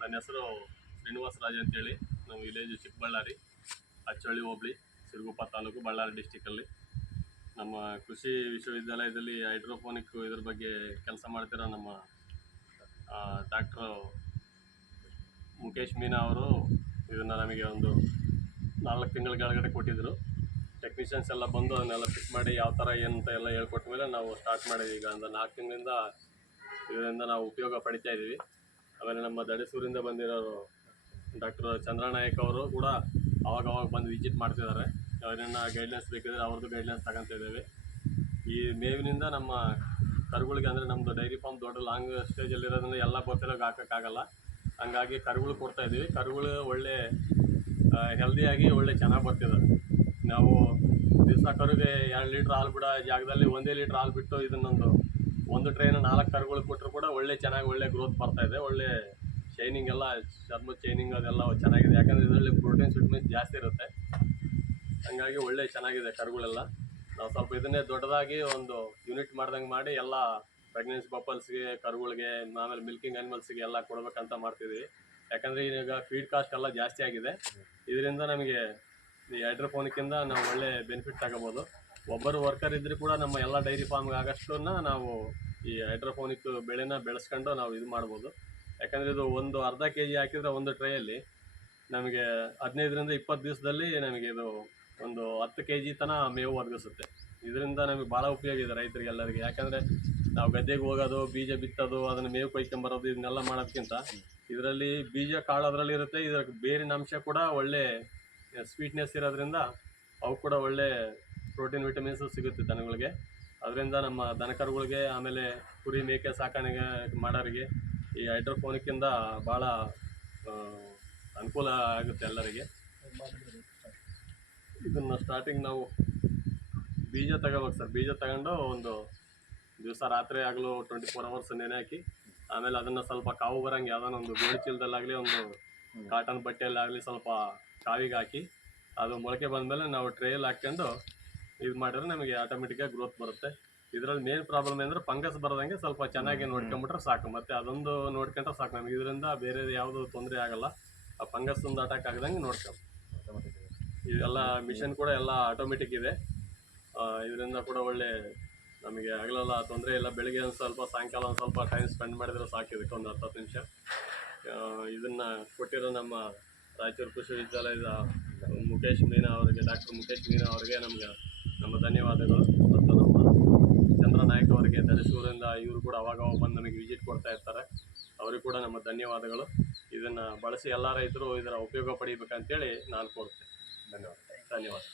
ನನ್ನ ಹೆಸರು ಶ್ರೀನಿವಾಸ ರಾಜ್ ಅಂತೇಳಿ. ನಮ್ಮ ವಿಲೇಜ್ ಚಿಕ್ಕಬಳ್ಳಾರಿ, ಅಚ್ಚಳ್ಳಿ ಹೋಬಳಿ, ಸಿರುಗುಪ್ಪ ತಾಲೂಕು, ಬಳ್ಳಾರಿ ಡಿಸ್ಟಿಕಲ್ಲಿ. ನಮ್ಮ ಕೃಷಿ ವಿಶ್ವವಿದ್ಯಾಲಯದಲ್ಲಿ ಹೈಡ್ರೋಫೋನಿಕ್ ಇದ್ರ ಬಗ್ಗೆ ಕೆಲಸ ಮಾಡ್ತಿರೋ ನಮ್ಮ ಡಾಕ್ಟ್ರು ಮುಖೇಶ್ ಮೀನಾ ಅವರು ಇದನ್ನು ನಮಗೆ ಒಂದು 4 ತಿಂಗಳ ಕೆಳಗಡೆ ಕೊಟ್ಟಿದ್ದರು. ಟೆಕ್ನಿಷಿಯನ್ಸ್ ಎಲ್ಲ ಬಂದು ಅದನ್ನೆಲ್ಲ ಫಿಟ್ ಮಾಡಿ ಯಾವ ಥರ ಏನು ಅಂತ ಎಲ್ಲ ಹೇಳ್ಕೊಟ್ಟ ಮೇಲೆ ನಾವು ಸ್ಟಾರ್ಟ್ ಮಾಡಿದ್ವಿ. ಈಗ ಒಂದು 4 ತಿಂಗಳಿಂದ ಇದರಿಂದ ನಾವು ಉಪಯೋಗ ಪಡಿತಾ ಇದ್ದೀವಿ. ಆಮೇಲೆ ನಮ್ಮ ದಡಸೂರಿಂದ ಬಂದಿರೋರು ಡಾಕ್ಟರ್ ಚಂದ್ರನಾಯಕ್ ಅವರು ಕೂಡ ಅವಾಗವಾಗ ಬಂದು ವಿಸಿಟ್ ಮಾಡ್ತಿದ್ದಾರೆ. ಅವರನ್ನ ಗೈಡ್ಲೈನ್ಸ್ ಬೇಕಿದ್ರೆ ಅವ್ರದ್ದು ಗೈಡ್ಲೈನ್ಸ್ ತಗೊತಿದ್ದೇವೆ. ಈ ಮೇವಿನಿಂದ ನಮ್ಮ ಕರುಗಳಿಗೆ, ಅಂದರೆ ನಮ್ಮದು ಡೈರಿ ಫಾರ್ಮ್ ದೊಡ್ಡ ಲಾಂಗ್ ಸ್ಟೇಜಲ್ಲಿರೋದ್ರಿಂದ ಎಲ್ಲ ಗೊತ್ತಿರೋಕೆ ಹಾಕೋಕ್ಕಾಗಲ್ಲ. ಹಂಗಾಗಿ ಕರುಗಳು ಕೊಡ್ತಾಯಿದ್ದೀವಿ. ಕರುಗಳು ಒಳ್ಳೆ ಹೆಲ್ದಿಯಾಗಿ ಒಳ್ಳೆ ಚೆನ್ನಾಗಿ ಬರ್ತಿದ್ದಾರೆ. ನಾವು ದಿವಸ ಕರುಗೆ 2 ಲೀಟ್ರ್ ಹಾಲು ಬಿಡೋ ಜಾಗದಲ್ಲಿ 1 ಲೀಟ್ರ್ ಹಾಲು ಬಿಟ್ಟು ಒಂದು ಟ್ರೈನ 4 ಕರುಗಳು ಕೊಟ್ಟರು ಕೂಡ ಚೆನ್ನಾಗಿ ಒಳ್ಳೆ ಗ್ರೋತ್ ಬರ್ತಾಯಿದೆ. ಒಳ್ಳೆ ಶೈನಿಂಗ್ ಎಲ್ಲ, ಚರ್ಮದ ಶೈನಿಂಗ್ ಅದೆಲ್ಲ ಚೆನ್ನಾಗಿದೆ. ಯಾಕಂದರೆ ಇದರಲ್ಲಿ ಪ್ರೋಟೀನ್ಸ್ ವಿಟಮಿನ್ಸ್ ಜಾಸ್ತಿ ಇರುತ್ತೆ. ಹಂಗಾಗಿ ಒಳ್ಳೆ ಚೆನ್ನಾಗಿದೆ ಕರುಗಳೆಲ್ಲ. ನಾವು ಸ್ವಲ್ಪ ಇದನ್ನೇ ದೊಡ್ಡದಾಗಿ ಒಂದು ಯೂನಿಟ್ ಮಾಡ್ದಂಗೆ ಮಾಡಿ ಎಲ್ಲ ಪ್ರೆಗ್ನೆನ್ಸಿ ಕಪಲ್ಸ್ಗೆ, ಕರುಗಳಿಗೆ, ಆಮೇಲೆ ಮಿಲ್ಕಿಂಗ್ ಅನಿಮಲ್ಸ್ಗೆ ಎಲ್ಲ ಕೊಡಬೇಕಂತ ಮಾಡ್ತಿದ್ದೀವಿ. ಯಾಕಂದರೆ ಈಗ ಫೀಡ್ ಕಾಸ್ಟ್ ಎಲ್ಲ ಜಾಸ್ತಿ ಆಗಿದೆ. ಇದರಿಂದ ನಮಗೆ ಈ ಹೈಡ್ರೋಫೋನಿಕ್ಕಿಂದ ನಾವು ಒಳ್ಳೆ ಬೆನಿಫಿಟ್ ತಗೋಬೋದು. ಒಬ್ಬರು ವರ್ಕರ್ ಇದ್ದರೂ ಕೂಡ ನಮ್ಮ ಎಲ್ಲ ಡೈರಿ ಫಾರ್ಮ್ಗೆ ಆಗೋಷ್ಟನ್ನು ನಾವು ಈ ಹೈಡ್ರೋಫೋನಿಕ್ ಬೆಳೆನ ಬೆಳೆಸ್ಕೊಂಡು ನಾವು ಇದು ಮಾಡ್ಬೋದು. ಯಾಕಂದರೆ ಇದು ಒಂದು ಅರ್ಧ kg ಹಾಕಿದರೆ ಒಂದು ಟ್ರೈಯಲ್ಲಿ ನಮಗೆ 15ರಿಂದ 20 ದಿವಸದಲ್ಲಿ ನಮಗೆ ಇದು ಒಂದು 10 kg ತನಕ ಮೇವು ಒದಗಿಸುತ್ತೆ. ಇದರಿಂದ ನಮಗೆ ಭಾಳ ಉಪಯೋಗ ಇದೆ ರೈತರಿಗೆಲ್ಲರಿಗೆ. ಯಾಕಂದರೆ ನಾವು ಗದ್ದೆಗೆ ಹೋಗೋದು, ಬೀಜ ಬಿತ್ತೋದು, ಅದನ್ನು ಮೇವು ಕೊಯ್ಕೊಂಬರೋದು, ಇದನ್ನೆಲ್ಲ ಮಾಡೋದಕ್ಕಿಂತ ಇದರಲ್ಲಿ ಬೀಜ ಕಾಳು ಅದರಲ್ಲಿ ಇರುತ್ತೆ. ಇದರ ಬೇರಿನ ಅಂಶ ಕೂಡ ಒಳ್ಳೆ ಸ್ವೀಟ್ನೆಸ್ ಇರೋದ್ರಿಂದ ಅವು ಕೂಡ ಒಳ್ಳೆ ಪ್ರೋಟೀನ್ ವಿಟಮಿನ್ಸು ಸಿಗುತ್ತೆ ದನಗಳಿಗೆ. ಅದರಿಂದ ನಮ್ಮ ದನಕರುಗಳಿಗೆ, ಆಮೇಲೆ ಕುರಿ ಮೇಕೆ ಸಾಕಾಣಿಕೆ ಮಾಡೋರಿಗೆ ಈ ಹೈಡ್ರೋಫೋನಿಕ್ಕಿಂದ ಭಾಳ ಅನುಕೂಲ ಆಗುತ್ತೆ ಎಲ್ಲರಿಗೆ. ಇದನ್ನು ಸ್ಟಾರ್ಟಿಂಗ್ ನಾವು ಬೀಜ ತಗೋಬೇಕು ಸರ್. ಬೀಜ ತಗೊಂಡು ಒಂದು ದಿವಸ ರಾತ್ರಿ ಆಗಲೂ 24 ಅವರ್ಸ್ ನೆನೆ ಹಾಕಿ, ಆಮೇಲೆ ಅದನ್ನು ಸ್ವಲ್ಪ ಕಾವು ಬರೋಂಗೆ ಯಾವುದಾನ ಒಂದು ಗೋಣಿ ಚೀಲದಲ್ಲಾಗಲಿ, ಒಂದು ಕಾಟನ್ ಬಟ್ಟೆಯಲ್ಲಾಗಲಿ ಸ್ವಲ್ಪ ಕಾವಿಗೆ ಹಾಕಿ, ಅದು ಮೊಳಕೆ ಬಂದಮೇಲೆ ನಾವು ಟ್ರೇಯಲ್ಲಿ ಹಾಕ್ಕೊಂಡು ಇದು ಮಾಡಿದ್ರೆ ನಮಗೆ ಆಟೋಮೆಟಿಕ್ಕಾಗಿ ಗ್ರೋತ್ ಬರುತ್ತೆ. ಇದರಲ್ಲಿ ಮೇನ್ ಪ್ರಾಬ್ಲಮ್ ಅಂದರೆ ಫಂಗಸ್ ಬರೋದಂಗೆ ಸ್ವಲ್ಪ ಚೆನ್ನಾಗಿ ನೋಡ್ಕೊಂಬಿಟ್ರೆ ಸಾಕು. ಮತ್ತು ಅದೊಂದು ನೋಡ್ಕೊಂಡ್ರೆ ಸಾಕು ನಮಗೆ. ಇದರಿಂದ ಬೇರೆ ಯಾವುದು ತೊಂದರೆ ಆಗೋಲ್ಲ. ಆ ಫಂಗಸ್ ಒಂದು ಅಟ್ಯಾಕ್ ಆಗದಂಗೆ ನೋಡ್ಕೊಂಡು. ಇದೆಲ್ಲ ಮಿಷನ್ ಕೂಡ ಎಲ್ಲ ಆಟೋಮೆಟಿಕ್ ಇದೆ. ಇದರಿಂದ ಕೂಡ ಒಳ್ಳೆ ನಮಗೆ ಆಗಲೆಲ್ಲ ತೊಂದರೆ ಇಲ್ಲ. ಬೆಳಗ್ಗೆ ಒಂದು ಸ್ವಲ್ಪ, ಸಾಯಂಕಾಲ ಒಂದು ಸ್ವಲ್ಪ ಟೈಮ್ ಸ್ಪೆಂಡ್ ಮಾಡಿದರೆ ಸಾಕು. ಇದಕ್ಕೆ ಒಂದು 10 ನಿಮಿಷ. ಇದನ್ನು ಕೊಟ್ಟಿರೋ ನಮ್ಮ ರಾಯಚೂರು ಕೃಷಿ ವಿಶ್ವವಿದ್ಯಾಲಯದ ಮುಖೇಶ್ ಮೀನಾ ಅವರಿಗೆ, ಡಾಕ್ಟರ್ ಮುಖೇಶ್ ಮೀನಾ ಅವರಿಗೆ ನಮ್ಮ ಧನ್ಯವಾದಗಳು. ಮತ್ತು ನಮ್ಮ ಚಂದ್ರನಾಯಕ್ ಅವರಿಗೆ ದಡಸೂರಿಂದ, ಇವರು ಕೂಡ ಅವಾಗ ಬಂದು ನಮಗೆ ವಿಸಿಟ್ ಕೊಡ್ತಾ ಇರ್ತಾರೆ. ಅವರಿಗೂ ಕೂಡ ನಮ್ಮ ಧನ್ಯವಾದಗಳು. ಇದನ್ನು ಬಳಸಿ ಎಲ್ಲ ರೈತರು ಇದರ ಉಪಯೋಗ ಪಡೀಬೇಕಂತೇಳಿ ನಾನು ಕೋರ್ತೇನೆ. ಧನ್ಯವಾದ.